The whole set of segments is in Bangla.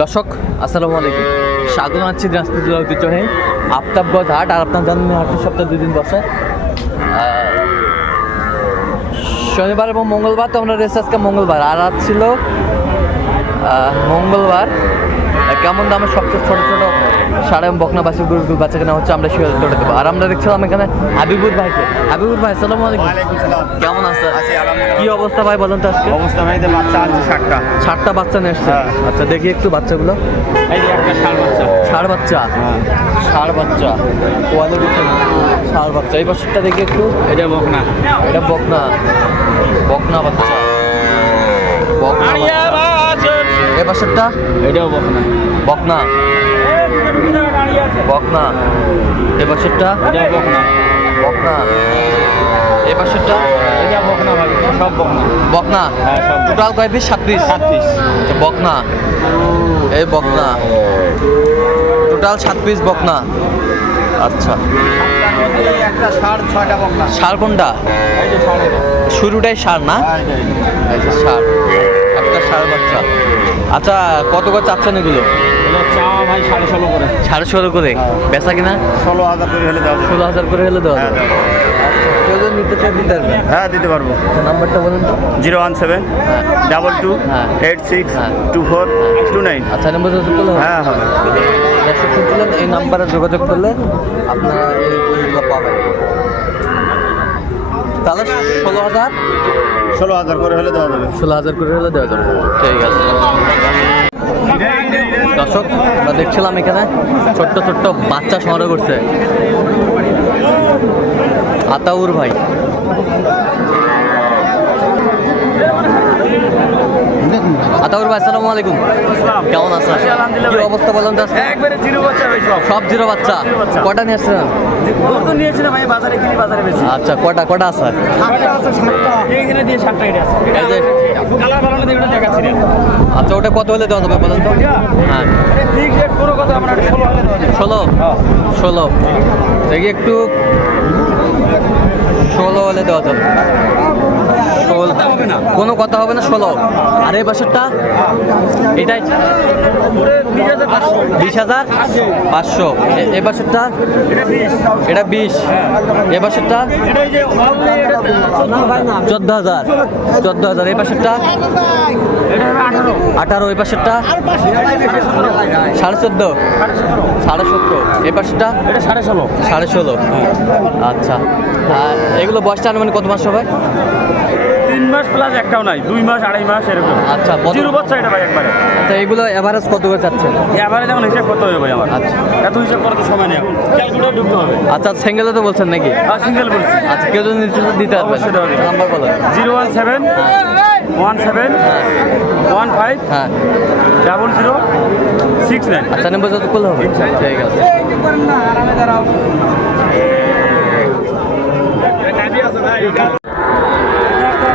দর্শক, আসসালামু আলাইকুম। স্বাগত জানাচ্ছি দিনাজপুর জেলা ঐতিহ্যবাহী আফতাবগঞ্জ হাট আর আপনার জানেন হাটের সপ্তাহে দুই দিন বসে। শনিবার এবং মঙ্গলবার, তো আমরা রেস আজকে মঙ্গলবার। আর আজ ছিল মঙ্গলবার। কেমন দামে সবচেয়ে ছোটো ছোটো সাড়ে বকনা বাসি গরুগুলো বাচ্চা কেনা হচ্ছে আমরা শিওর তোড়ে দেবো। আর আমরা দেখছিলাম এখানে হাবিবুর ভাইকে। হাবিবুর ভাই সালাম। কেমন আছে। কি অবস্থা ভাই বলেন তো আজকে? অবস্থা ভাইতে বাচ্চা আছে ষাটটা ষাটটা বাচ্চা নিয়ে এসছে হ্যাঁ। আচ্ছা দেখি একটু বাচ্চাগুলো। এই যে একটা ষাট বাচ্চা। ষাড় বাচ্চা? হ্যাঁ। ষাড় বাচ্চা। কোয়ালিটি ষাড় বাচ্চা। এই পাশেরটা দেখি একটু। এটা বকনা। এটা বকনা। বকনা বাচ্চা। বকনা বাচ্চা। পাশেরটা? এটাও বকনা। বকনা? বকনা। পাশেরটা? এটাও বকনা। বকনা। পাশেরটা? এটা বকনা ভাই সব বকনা। বকনা? হ্যাঁ, সব টোটাল কয় পিস সাত পিস সাত পিস আচ্ছা, বকনা। এই বকনা। টোটাল সাত পিস বকনা। আচ্ছা। একটা সার কোনটা শুরুটাই সার না? হ্যাঁ, সার। সার বাচ্চা আচ্ছা কত করে চাচ্ছেন এগুলো? চাওয়া ভাই সাড়ে ষোলো করে। সাড়ে ষোলো করে? বেচা কিনা? ষোলো হাজার করে হলে দেওয়া ষোলো হাজার করে হলে দেওয়া হ্যাঁ। কেউ যদি নিতে চাই দিতে পারবেন হ্যাঁ দিতে পারব। আচ্ছা, নাম্বারটা বলুন তো। জিরো ওয়ান সেভেন হ্যাঁ। ডাবল টু হ্যাঁ। Eight six. Two four two nine. আচ্ছা নাম্বার হবে? হ্যাঁ হ্যাঁ এই নাম্বারে যোগাযোগ করলে আপনারা এই বইগুলো পাবেন। তাহলে ষোলো হাজার? ষোলো হাজার করে হলে দেওয়া যাবে। ষোলো হাজার করে হলে দেওয়া যাবে। ঠিক আছে। দর্শক আমরা দেখছিলাম এখানে ছোট্ট ছোট্ট বাচ্চা সংগ্রহ করছে। আতাউর ভাই। আতাউর ভাই আসসালামু আলাইকুম। কেমন আছেন কি অবস্থা বলেন তো একবারে জিরো বাচ্চা ভাই সব। সব জিরো বাচ্চা? কটা নিয়ে আসছেন? গরু তো নিয়েছিলাম ভাই বাজারে কিনি বাজারে বেশি আচ্ছা কটা কটা আছে? সাতটা আছে সাতটা। এইখানে দিয়ে সাতটা এটা আছে। এই যে কালার দেখাচ্ছি আচ্ছা ওটা কত হলে দেওয়া যাবে বলেন তো? হ্যাঁ। ঠিক রেট কোনো কথা আমরা ষোলো হলে দেওয়া যাবে। ষোলো? ষোলো। দেখি একটু। ষোলো হলে দেওয়া যাবে। ষোলো। কোনো কথা হবে না, ষোলো। আর এই বছরটা এটাই। বিশ হাজার পাঁচশো। এ- বছরটা এটা বিশ। এ বছরটা চোদ্দ হাজার। চোদ্দ হাজার। এই পাশেরটা আঠারো। এই পাশেরটা সাড়ে চোদ্দ। সাড়ে সত্তর। এই পাশেরটা সাড়ে ষোলো। সাড়ে ষোলো আচ্ছা। আর এগুলো বয়সটা আনুমানিক কত মাস তিন মাস প্লাস একটাও নাই দুই মাস আড়াই মাস এরকম। আচ্ছা জিরো বাচ্চা এটা ভাই একবারে। আচ্ছা এগুলো এভারেজ কত করে চাচ্ছেন? এবারে যেমন হিসাব করতে হবে ভাই আমার। আচ্ছা। এত হিসাব করার তো সময় নেই এখন। ক্যালকুলেটর ঢুকতে হবে। আচ্ছা সিঙ্গেলে তো বলছেন নাকি? আর সিঙ্গেল বলছি। আচ্ছা কেউ যদি দিতে পারবেন। নাম্বার বলেন zero one seven one seven one five হ্যাঁ। Double zero six nine. আচ্ছা নাম্বার যত করলে হবে। ঠিক আছে।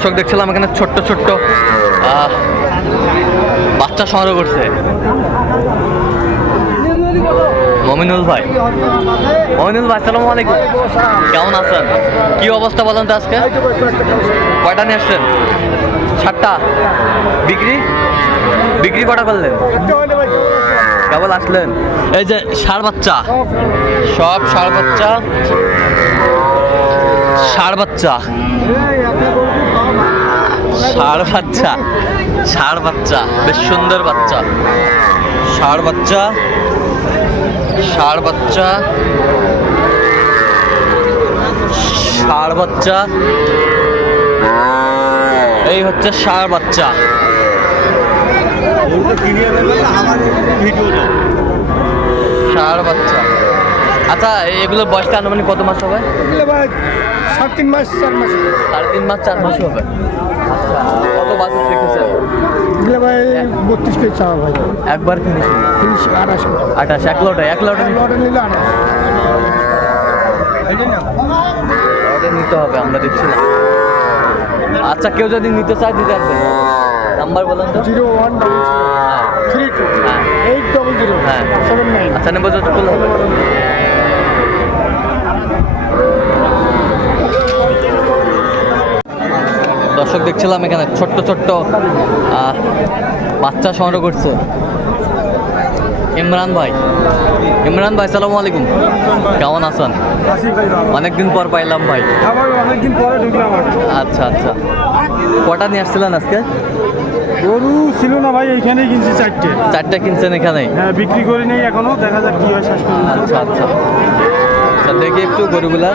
দর্শক দেখছিলাম এখানে ছোট্ট ছোট্ট বাচ্চা সংগ্রহ করছে। মমিনুল ভাই। মমিনুল ভাই, আসসালামু আলাইকুম। কেমন আছেন? কি অবস্থা বলেন তো আজকে? কয়টা নিয়ে আসছেন? সাতটা। বিক্রি? বিক্রি কটা করলেন? কেবল আসলেন? এই যে ষাড় বাচ্চা। সব ষাড় বাচ্চা। ষাড় বাচ্চা। ষাড় বাচ্চা ষাড় বাচ্চা বেশ সুন্দর বাচ্চা। ষাড় বাচ্চা ষাড় বাচ্চা ষাড় বাচ্চা। এই হচ্ছে ষাড় বাচ্চা। ষাড় বাচ্চা। আচ্ছা এগুলোর বয়সটা আনুমানিক কত মাস হবে? সাড়ে তিন মাস চার মাস সাড়ে তিন মাস চার মাস হবে। কত বাজেট রেখেছেন এগুলো ভাই বত্রিশ কেজি চাওয়া ভাই। একবার ফিনিশিং আঠাশ আঠাশ এক লটে এক লটে নিতে- অর্ডার নিলে আঠাশ। নিতে হবে আমরা আচ্ছা কেউ যদি নিতে চায় দিতে পারবে নাম্বার বলেন তো। জিরো ওয়ান ডবল হ্যাঁ। থ্রি টু হ্যাঁ। এইট ডবল জিরো হ্যাঁ। Seven nine. আচ্ছা নেব যত হবে দর্শক দেখছিলাম এখানে ছোট্ট ছোট্ট বাচ্চা সংগ্রহ করছে। ইমরান ভাই। ইমরান ভাই সালামু আলাইকুম। কেমন আছেন? অনেকদিন পর পাইলাম ভাই। আবার অনেকদিন পরে ঢুকলাম আচ্ছা আচ্ছা। কটা নিয়ে আসছিলেন আজকে? গরু ছিল না ভাই এইখানেই কিনছি চারটে। চারটা কিনছেন এখানে হ্যাঁ বিক্রি করি নেই এখনও দেখা যাক কি হয় শেষ আচ্ছা আচ্ছা। আচ্ছা দেখি একটু গরুগুলা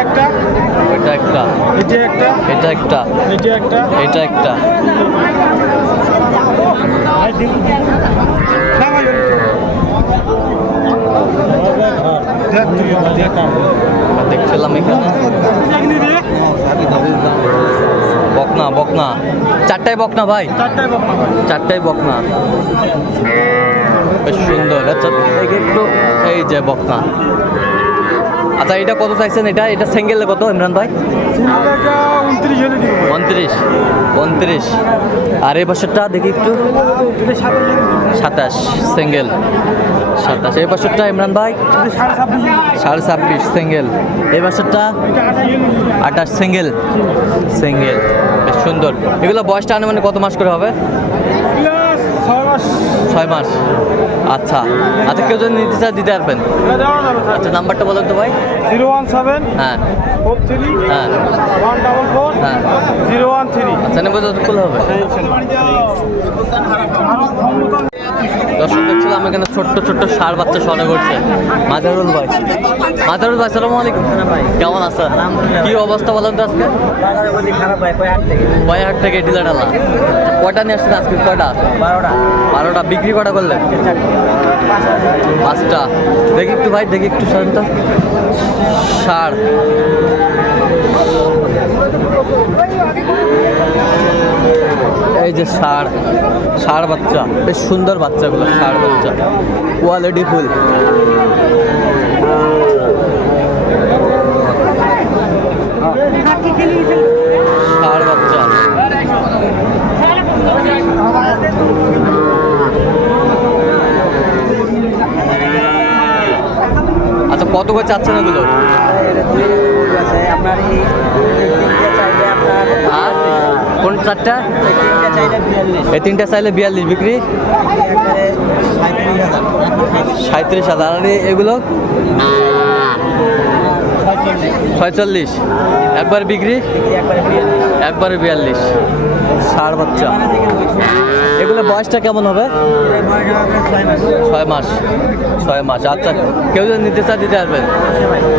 একটা। এটা একটা। এটা একটা। এটা একটা। এটা একটা। এটা একটা। দেখছিলাম এখানে। বকনা বকনা। চারটায় বকনা ভাই। চারটায় বকনা। চারটায় বকনা। বেশ সুন্দর। আচ্ছা একটু এই যে বকনা আচ্ছা এটা কত চাইছেন এটা? এটা সিঙ্গেলে কত, ইমরান ভাই? উনত্রিশ। উনত্রিশ। আর এই বছরটা দেখি একটু। সাতাশ সিঙ্গেল সাতাশ। এই বছরটা ইমরান ভাই? সাড়ে ছাব্বিশ সিঙ্গেল এই বছরটা আঠাশ সিঙ্গেল সিঙ্গেল বেশ সুন্দর। এগুলো বয়সটা আনুমানিক কত মাস করে হবে? ছয় মাস। আচ্ছা। আচ্ছা কেউ যদি নিতে চায় দিতে পারবেন। আচ্ছা নাম্বারটা বলেন তো ভাই। জিরো ওয়ান সেভেন হ্যাঁ। ফোর থ্রি হ্যাঁ। ওয়ান ডাবল ফোর হ্যাঁ। Zero one three. আচ্ছা নেব যতক্ষণ হবে। দর্শক দেখছিলাম এখানে ছোট্ট ছোট্ট ষাঁড় বাচ্চা সরে করছে মাজারুল ভাই। মাজারুল ভাই সালাম আলাইকুম। কেমন আছেন? কি অবস্থা বলেন তো আজকে? কয়হাট থেকে? ডিলা ডালা কয়টা নিয়ে আসছেন আজকে? কয়টা? বারোটা। বিক্রি কটা করলেন? পাঁচটা। দেখি একটু ভাই, দেখি একটু সরেন সার। এই যে সার। ষাঁড় বাচ্চা। বেশ সুন্দর বাচ্চাগুলো ষাঁড় বাচ্চা। Quality full. ষাঁড় বাচ্চা। আচ্ছা কত করে চাচ্ছেন এগুলো? আপনার আর কোন চারটা? এই তিনটা চাইলে বিয়াল্লিশ বিক্রি। সাঁত্রিশ হাজার। আর এগুলো? ছয়চল্লিশ। একবার বিক্রি? একবারে বিয়াল্লিশ। ষাড় বাচ্চা। এগুলো বয়সটা কেমন হবে? ছয় মাস। ছয় মাস। আচ্ছা কেউ যদি নিতে দিতে পারবেন।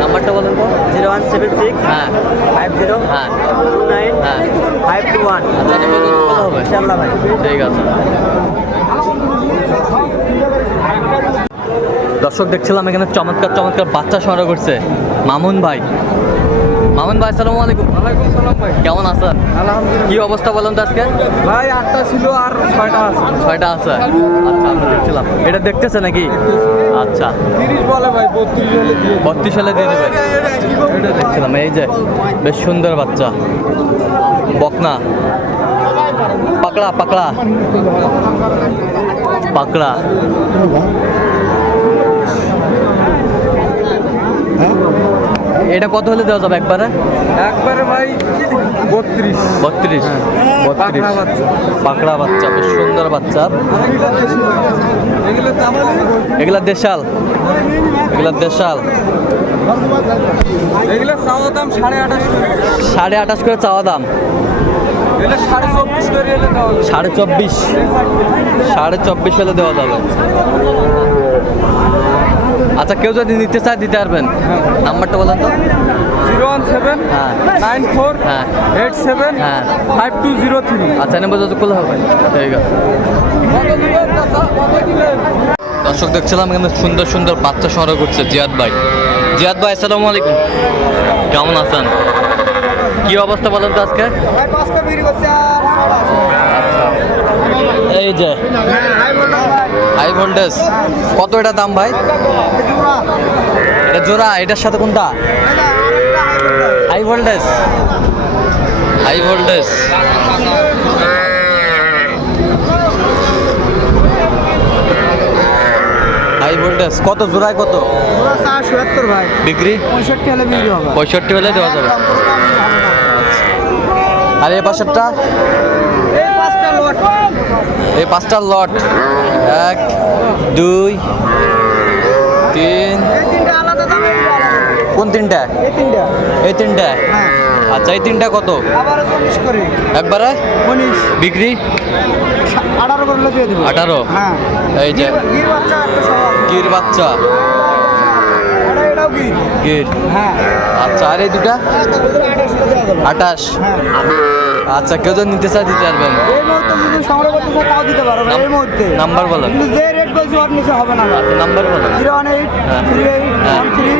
নাম্বারটা বলেন তো। জিরো ওয়ান সেভেন সিক্স হ্যাঁ। ফাইভ জিরো হ্যাঁ। টু নাইন হ্যাঁ। Five two one. আচ্ছা ঠিক আছে। দর্শক দেখছিলাম এখানে চমৎকার চমৎকার বাচ্চা সংগ্রহ করছে। মামুন ভাই। মামুন ভাই আসসালামু আলাইকুম। ওয়ালাইকুম সালাম ভাই। কেমন আছেন? আলহামদুলিল্লাহ। কি অবস্থা বলেন তো আজকে? ভাই আটটা ছিল আর ছয়টা আছে। ছয়টা আছে। আচ্ছা আমরা দেখছিলাম। এটা দেখতেছে নাকি? আচ্ছা। তিরিশ বলে ভাই বত্রিশ হলে দিয়ে বত্রিশ সালে দিয়ে দেবেন এটা দেখছিলাম। এই যে বেশ সুন্দর বাচ্চা। বকনা। পাকড়া পাকড়া। পাকড়া। এটা কত হলে দেওয়া যাবে একবারে? একবারে ভাই বত্রিশ। বত্রিশ। বত্রিশ। পাকড়া বাচ্চা। বেশ সুন্দর বাচ্চা। এগুলো দেশাল। এগুলা দেশাল। এগুলো চাওয়া দাম সাড়ে আঠাশ সাড়ে আঠাশ করে চাওয়া দাম। এটা সাড়ে চব্বিশ করে এলে সাড়ে চব্বিশ। সাড়ে চব্বিশ হলে দেওয়া যাবে। আচ্ছা কেউ যদি নিতে চায় দিতে পারবেন। নাম্বারটা বলেন তো। জিরো ওয়ান সেভেন হ্যাঁ। নাইন ফোর হ্যাঁ। এইট সেভেন হ্যাঁ। Five two zero three. আচ্ছা নেব যত খুলে হবে। ঠিক আছে দর্শক দেখছিলাম এখানে সুন্দর সুন্দর বাচ্চা সংগ্রহ করছে জিয়াদ ভাই। জিয়াদ ভাই আসসালামু আলাইকুম। কেমন আছেন? কি অবস্থা বলেন তো আজকে ভাই পাঁচটা বিক্রি করছে এই যে হাই ভোল্টেজ কত এটা দাম ভাই? এটা জোড়া, এটার সাথে কোনটা? High voltage high voltage high voltage কত জোড়ায় কত? ভাই বিক্রি? পঁয়ষট্টি হলে বিক্রি হবে। পঁয়ষট্টি হলে দেওয়া যাবে আর এই পাশেরটা? এই পাঁচটা লোট। এক দুই তিন। কোন তিনটা? এই তিনটা। আচ্ছা এই তিনটা কত? একবারে? বিক্রি? আঠারো হ্যাঁ। এই যে। গির বাচ্চা। গির হ্যাঁ। আচ্ছা আর এই দুটা? আটাশ হ্যাঁ। আচ্ছা কেউ যদি নিতে চায় দিতে পারবেন। এই মুহূর্তে যদি সংগ্রহ করতে চাও তাও দিতে পারো এই মুহূর্তে। নাম্বার বলেন। কিন্তু যে রেট বলছি ওর নিচে হবে না। আচ্ছা নাম্বার বলেন জিরো ওয়ান এইট হ্যাঁ। থ্রি এইট হ্যাঁ। One three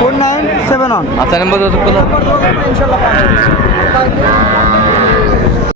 four nine seven one. আচ্ছা নাম্বার যত বলেন ইনশাল্লাহ পাবেন।